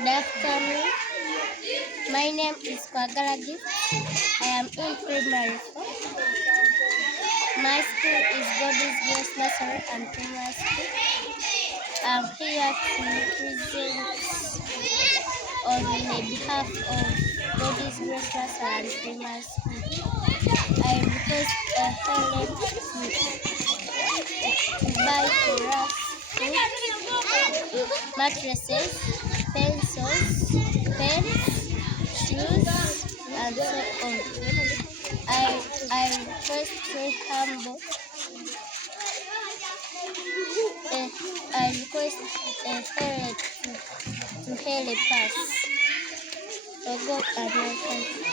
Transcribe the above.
Good afternoon. My name is Kwagalagi. I am in primary 4. My school is God's Grace Nursery and Primary School. I'm here to present on behalf of God's Grace Nursery and Primary School. I request a parent to buy for us food, mattresses, pencils, pens, shoes, and so on. I request very humble. I request a parent to help us. So God and my country.